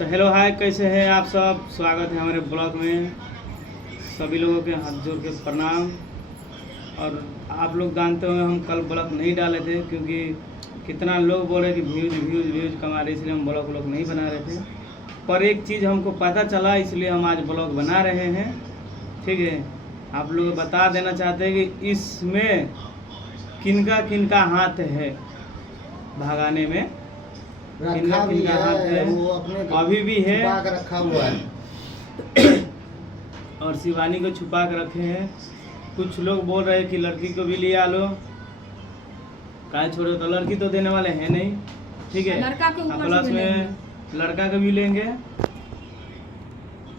तो hello hi, कैसे हैं आप सब। स्वागत है हमारे ब्लॉग में। सभी लोगों के हाथ जोड़ के प्रणाम। और आप लोग जानते हो हम कल ब्लॉग नहीं डाले थे क्योंकि कितना लोग बोल रहे कि व्यूज़ कमा रहे, इसलिए हम ब्लॉग नहीं बना रहे थे। पर एक चीज़ हमको पता चला, इसलिए हम आज ब्लॉग बना रहे हैं। ठीक है, आप लोग बता देना चाहते हैं कि इसमें किनका हाथ है भगाने में, किनका हाथ है। वो अपने अभी भी है, छुपा के रखा हुआ है और शिवानी को छुपा के रखे हैं। कुछ लोग बोल रहे हैं कि लड़की को भी ले आ लो, काहे छोड़ो, तो लड़की तो देने वाले हैं नहीं। ठीक है, लड़का के ऊपर प्लस में लड़का को भी लेंगे।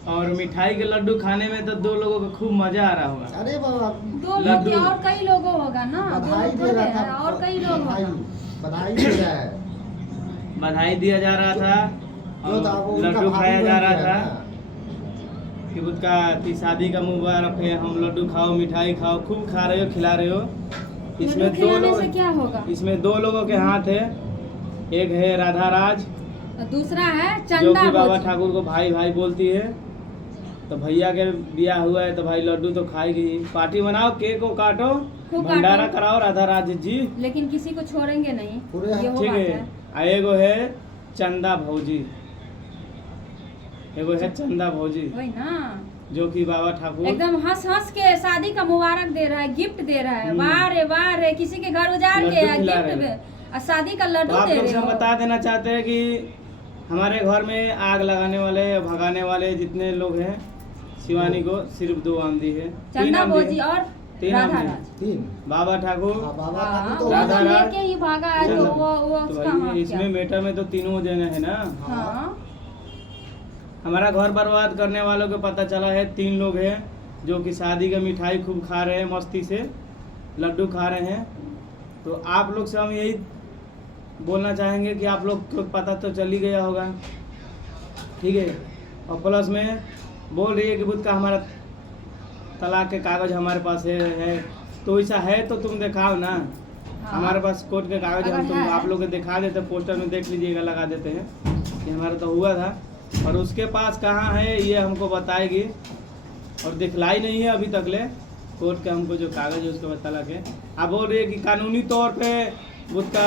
और मिठाई के लड्डू खाने में तो दो लोगों को खूब मजा आ रहा होगा। अरे बाबा, दो लोग क्या और कई लोगों होगा ना, बधाई दो दे लोग रहा है था, और कई लोग होगा। बधाई दे रहा है, बधाई दिया जा रहा था जो था वो और उनका लड्डू भाभी खाया जा बन रहा गया था कि उसका शादी का मुबारक है, हम लड्डू खाओ, मिठाई खाओ, खूब खा रहे हो, खिला रहे हो। इसमें लड्डू दो खिलाने लोग, से क्या होगा? इसमें दो लोगों के हाथ है। एक है राधा राज, और दूसरा है जो चंदा कि बाबा भोजी। ठाकुर को भाई भाई बोलती है। तो भैया के ब्याह हुआ है तो भाई लड्डू तो खाएगी। पार्टी बनाओ, केक को काटो, खूब भंडारा काटो। कराओ राधा राज जी। लेकिन किसी को छोड़ेंगे नहीं, पूरे ये हो ठीक बात है, है। आ एगो है चंदा भौजी, एगो है चंदा भौजी, वही ना, जो कि बाबा ठाकुर एकदम हंस हंस के शादी का मुबारक दे रहा है, गिफ्ट दे रहा है। वाह रे, किसी के घर उजाड़ के लड्डू खिला गिफ्ट रहे और शादी का लड्डू तो आप दे लोग रहे से हम हो। बता देना चाहते हैं कि हमारे घर में आग लगाने वाले, भगाने वाले जितने लोग हैं, शिवानी को सिर्फ दो आम दी है, तीन चंदा आम दी भोजी है, और तीन आम राधा दी। राज। तीन बाबा ठाकुर, बाबा हाँ, ठाकुर वो तो राधा तो राज, लेके ही भागा है, तो चंदा। वो तो उसका हाथ भाई इसमें क्या? मैटर में तो तीनों जने हैं ना। हाँ, हमारा घर बर्बाद करने वालों को पता चला है, तीन लोग हैं जो कि शादी का मिठाई खूब खा रहे हैं, मस्ती से लड्डू खा रहे हैं। तो आप लोग से हम यही बोलना चाहेंगे कि आप लोग को पता तो चल ही गया होगा। ठीक है, और प्लस में बोल रही है कि बुध का हमारा तलाक के कागज हमारे पास है। तो ऐसा है तो तुम दिखाओ ना। हाँ। हमारे पास कोर्ट के कागज हम अगर तुम है। आप लोग को दिखा देते, पोस्टर में देख लीजिएगा, लगा देते हैं कि हमारा तो हुआ था। और उसके पास कहाँ है ये हमको बताएगी, और दिखलाई नहीं है अभी तक ले कोर्ट के हमको जो कागज है उसके बाद तलाक है। आप बोल रही है कि कानूनी तौर पे उसका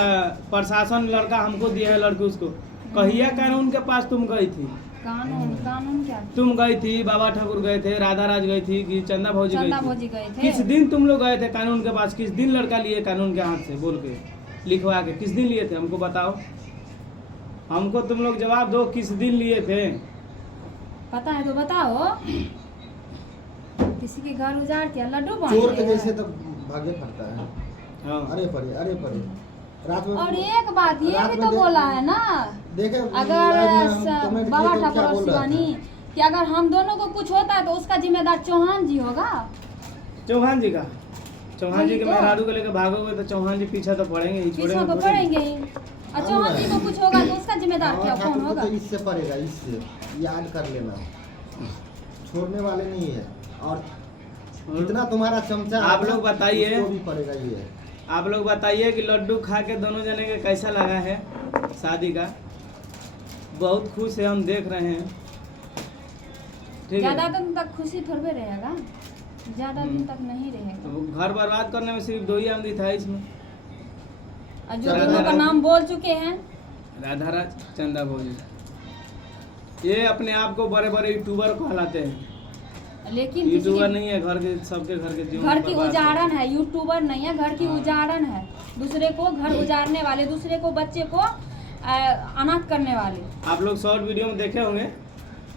प्रशासन लड़का हमको दिया है, लड़की उसको। कहिया कानून के पास तुम गई थी? कानून क्या? तुम गई थी, बाबा ठाकुर गए थे, राधा राज गई थी, कि चंदा भौजी चंदा गई भोजी थी? गए थे। किस दिन तुम लोग गए थे कानून के पास? किस दिन लड़का लिए कानून के हाथ से बोल के लिखवा के? किस दिन लिए थे हमको बताओ, हमको तुम लोग जवाब दो, किस दिन लिए थे? पता है तो बताओ। किसी के घर उजाड़ के लड्डू बांट चोर रहे के हैं। जैसे तो भागे फटता है। हाँ, अरे पड़े रात में। और एक बात ये रात भी में तो देख- बोला है ना, देखे अगर बाबा ठाकुर और शिवानी कि अगर हम दोनों को कुछ होता है तो उसका जिम्मेदार चौहान जी होगा। चौहान जी का, चौहान जी के वही तो। मेहरारू को लेकर भागोगे तो चौहान जी पीछा तो पड़ेंगे ही, पीछे छोड़ेंगे तो थोड़ी। पड़ेंगे ही। और चौहान जी को कुछ होगा तो उसका जिम्मेदार क्या कौन होगा? तो इससे पड़ेगा, इससे याद कर लेना, छोड़ने वाले नहीं है। और जितना तुम्हारा चमचा आप लोग बताइए। उसको भी पड़ेगा ये। आप लोग बताइए कि लड्डू खा के दोनों जने के कैसा लगा है शादी का। बहुत खुश है, हम देख रहे हैं। ठीक ज्यादा है, दिन तक खुशी थोड़े रहेगा, ज्यादा दिन तक नहीं रहेगा। तो घर बर्बाद करने में सिर्फ दो ही आमदी था इसमें, और जो राधा दोनों का राज। नाम बोल चुके हैं, राधा राज, चंदा भोजी। ये अपने आप को बड़े बड़े यूट्यूबर कहलाते हैं। लेकिन किसी यूट्यूबर की नहीं है, घर के सबके घर के जीवन घर की बर्बाद कर- उजाड़न है, यूट्यूबर नहीं है, घर की हाँ। उजाड़न है। दूसरे को घर उजाड़ने वाले, दूसरे को बच्चे को अनाथ करने वाले। आप लोग शॉर्ट वीडियो में देखे होंगे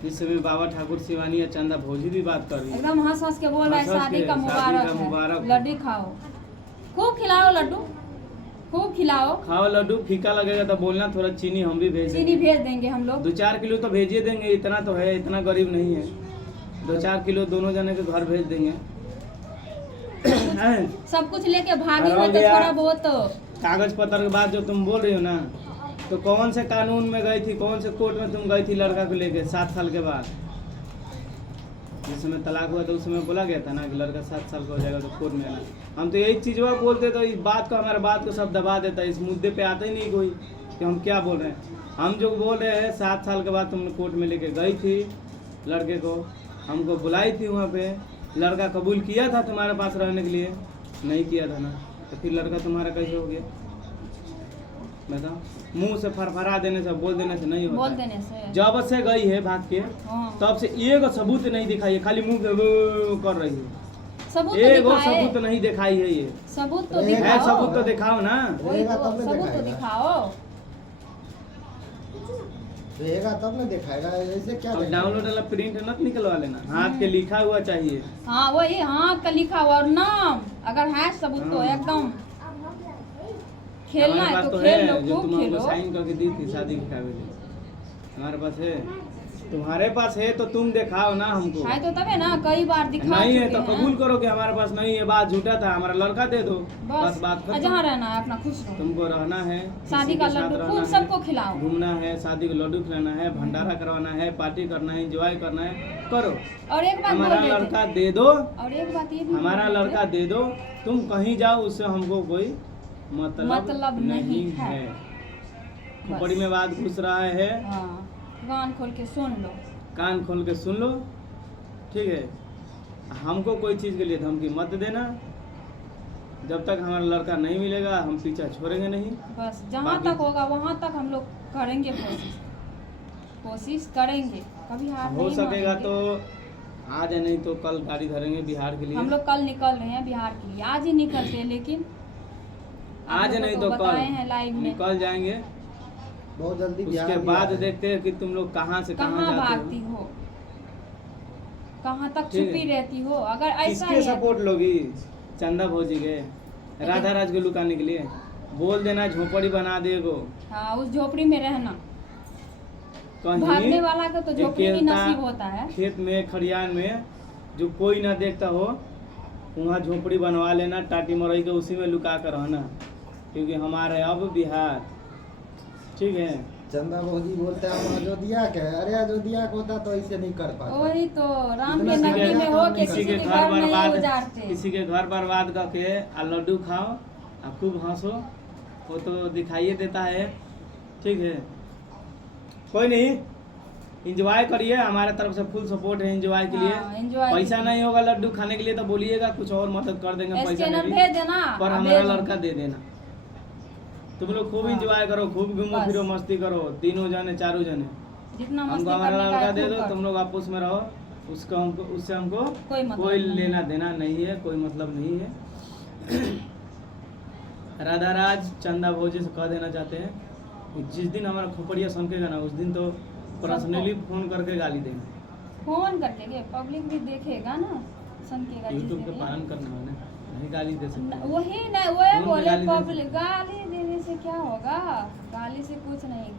जिसमें बाबा ठाकुर, शिवानी या चंदा भोजी भी बात कर रही है। एकदम हंस हंस के बोल रहा है हंस-हंस शादी के, का शादी का मुबारक मुबारक है, हो। लड्डू खाओ, खूब खिलाओ लड्डू, खूब खिलाओ। खाओ लड्डू, फीका लगेगा तो बोलना, थोड़ा चीनी हम भी भेज चीनी देंगे। भेज देंगे हम लोग। 2-4 किलो तो भेजिए देंगे, इतना तो है, इतना गरीब नहीं है। 2-4 किलो दोनों जने के घर भेज देंगे। सब कुछ लेके भागी और हो तो भैया, थोड़ा बहुत तो कागज पत्र के बाद जो तुम बोल रही हो ना, तो कौन से कानून में गई थी, कौन से कोर्ट में तुम गई थी लड़का को लेके 7 साल के बाद? जिस समय तलाक हुआ तो उस समय बोला गया था ना कि लड़का 7 साल का हो जाएगा तो कोर्ट में आना। हम तो यही चीज़ बोलते तो इस बात को, हमारे बात को सब दबा देता है, इस मुद्दे पे आता ही नहीं कोई। कि हम क्या बोल रहे हैं। हम जो बोल रहे हैं 7 साल के बाद तुमने कोर्ट में लेके गई थी लड़के को, हमको बुलाई थी वहाँ पे, लड़का कबूल किया था तुम्हारे पास रहने के लिए, नहीं किया था ना, तो फिर लड़का तुम्हारा कैसे हो गया बताओ। मुंह से फरफरा देने से बोल देने से नहीं होता बोल है। देने से जब से गई है भाग के हाँ। तब से एक सबूत नहीं दिखाई है, खाली मुंह के वो कर रही है, सबूत तो एक दिखाए, सबूत नहीं दिखाई है ये। सबूत तो है, है दिखाओ, सबूत तो दिखाओ ना। वही रहेगा तो तब ना सबूत तो दिखाएगा। दिखाओ। रहेगा तब ना दिखाएगा, ऐसे क्या अब दिखाएगा? डाउनलोड वाला प्रिंट मत निकलवा लेना, हाथ के लिखा हुआ चाहिए। हाँ वही हाथ का लिखा हुआ और नाम अगर है सबूत तो हाँ। एकदम खेलना हमारे है पास तो है, खेल लो, जो खूब तुम हमको खेलो। साइन करके दी थी शादी के कागज, हमारे पास है। तुम्हारे पास है तो तुम दिखाओ ना हमको। है तो तबे ना, कई बार दिखा नहीं है चुके तो हैं। कबूल करो कि हमारे पास नहीं है, बात झूठा था, हमारा लड़का दे दो, बस बस बात खत्म। जहाँ रहना है अपना खुश रहो, तुमको रहना है, किसी शादी के का साथ लड्डू रहना खूब है, सबको खिलाओ। घूमना है, शादी का लड्डू खिलाना है, भंडारा करवाना है, पार्टी करना है, एंजॉय करना है, करो। और एक बात बोल हमारा रहे थे, लड़का दे दो, और एक बात ये भी बोल हमारा रहे थे, लड़का दे दो, तुम कहीं जाओ उससे हमको कोई मतलब नहीं है। खोपड़ी में बात घुस रहा है, हाँ कान खोल के सुन लो। कान खोल के सुन लो, ठीक है। हमको कोई चीज़ के लिए धमकी मत देना, जब तक हमारा लड़का नहीं मिलेगा हम पीछा छोड़ेंगे नहीं। बस जहाँ बाकी- तक होगा वहाँ तक हम लोग करेंगे कोशिश करेंगे, कभी हार हो नहीं सकेगा मानेंगे। तो आज है, नहीं तो कल गाड़ी धरेंगे बिहार के लिए। हम लोग कल निकल रहे हैं बिहार के लिए, आज ही निकलते हैं, लेकिन आप आज लोगों नहीं को तो कल बताए हैं लाइव में, निकल जाएंगे। बहुत जल्दी बिहार उसके भी बाद आ रहा है। देखते हैं कि तुम लोग कहाँ से कहाँ कहाँ जाते भागती हो, हो, कहाँ तक ठीक है। छुपी रहती हो। अगर ऐसा किसके ही है सपोर्ट लोगी, चंदा भौजी के, राधा राज को लुकाने के लिए बोल देना, झोपड़ी बना देगो हाँ उस झोपड़ी में रहना, भागने कहीं वाला का तो एक झोपड़ी भी केलता नसीब होता है। खेत में खरियान में जो कोई ना देखता हो वहाँ झोपड़ी बनवा लेना, टाटी मरई के उसी में लुका कर रहना, क्योंकि हमारे अब बिहार, ठीक है। चंदा भौजी बोलते हैं हम अयोध्या के, अरे अयोध्या को होता तो ऐसे नहीं कर पाता। वही तो राम इतना के सीधा नगरी में काम हो नहीं के कर किसी के घर घर नहीं बर्बाद, उजाड़ते। किसी के घर बर्बाद करके आ लड्डू खाओ आ खूब हंसो, वो तो दिखाइए देता है, ठीक है। कोई नहीं, इंजॉय करिए, हमारे तरफ से फुल सपोर्ट है इंजॉय के लिए। हाँ, enjoy पैसा कीजिए। नहीं होगा लड्डू खाने के लिए तो बोलिएगा, कुछ और मदद कर देंगे पैसा स्कैनर में भी, भेज देना पर और हमारा भेज लड़का दे देना। तुम लोग खूब हाँ। इंजॉय करो, खूब घूमो बस। फिरो, मस्ती करो, तीनों जने चारों जने। जितना मस्ती हमको हमारा करने का लड़का है दे खूब दो, करो। तुम लोग आपस में रहो, उसको हमको उससे हमको कोई मतलब कोई नहीं। लेना देना नहीं है, कोई मतलब नहीं है। राधा राज चंदा भौजी से कह देना चाहते हैं कि जिस दिन हमारा खोपड़िया सनकेगा ना, उस दिन तो पर्सनली फोन करके गाली देंगे। फोन करके के पब्लिक भी देखेगा ना, सनकेगा यूट्यूब जिससे के भी। पालन करना है ना, नहीं गाली दे सकते। वही नहीं वही फोन में बोले गाली दे पब्लिक, गाली देने से क्या होगा, गाली से कुछ नहीं,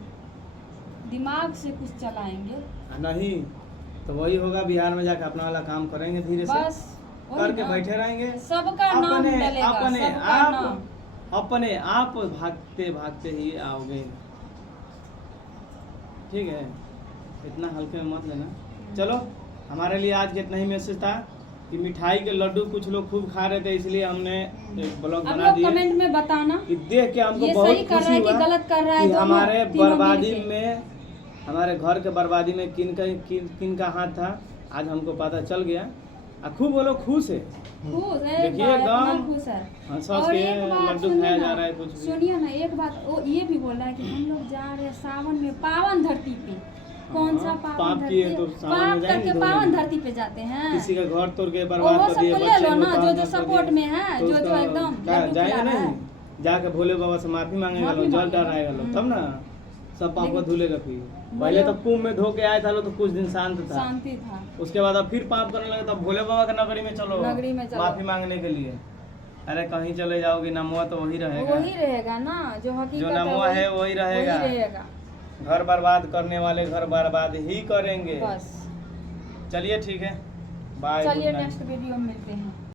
दिमाग से कुछ चलाएंगे नहीं तो वही होगा, बिहार में जाके अपना वाला काम करेंगे धीरे से, बस वही करके ना। बैठे रहेंगे। सबका नाम अपने डलेगा, अपने सबका आप नाम। अपने आप भागते भागते ही आओगे, ठीक है। इतना हल्के में मत लेना। चलो, हमारे लिए आज के इतना ही मैसेज था कि मिठाई के लड्डू कुछ लोग खूब खा रहे थे, इसलिए हमने एक ब्लॉग आप बना लोग दिए कमेंट में बताना कि देख के हमको ये बहुत सही कर रहा खुशी है कि हुआ गलत कर रहा है, कि दोनों हमारे तीनों बर्बादी मिलके। में, हमारे घर के बर्बादी में किन का हाथ था, आज हमको पता चल गया। खूब वो लोग खुश है, खुश है, देखिए इतना एकदम खुश है। हंस और के एक बात लड्डू सुनिए खाया ना, जा रहा है, कुछ भी। सुनिए ना एक बात, वो ये भी बोल रहा है कि हम लोग जा रहे हैं सावन में पावन धरती पे। कौन सा हाँ, पावन पाप धरती किए है? तो सावन में पाप जाएंगे करके धोने। पावन धरती पे जाते हैं। किसी का घर तोड़ के और बर्बाद वो कर सब दिए, को ले बच्चे लो को ना, काम जो कर सपोर्ट दिए। में है, तो जो उसका एकदम क्या लड्डू जाएगा खिला रहा नहीं, है। जाके भोले बाबा से माफी मांगेगा माफी लो, जल मांगेगा। डराएगा लो, तब ना सब पाप को लेकिन- धुलेगा। फिर बोले- पहले तो कुंभ में धो के आया था लो, तो कुछ दिन शांत था, शांति था। उसके बाद अब फिर पाप करने लगे, तब भोले बाबा के नगरी में चलो, नगरी में चलो। माफी मांगने के लिए। अरे कहीं चले जाओगे, नमवा तो वही रहेगा, वही रहेगा ना, जो हकीकत जो नमवा है वही रहेगा। रहेगा। घर बर्बाद करने वाले घर बर्बाद ही करेंगे। बस चलिए ठीक है, बाय, चलिए गुड नाइट। नेक्स्ट वीडियो में मिलते हैं।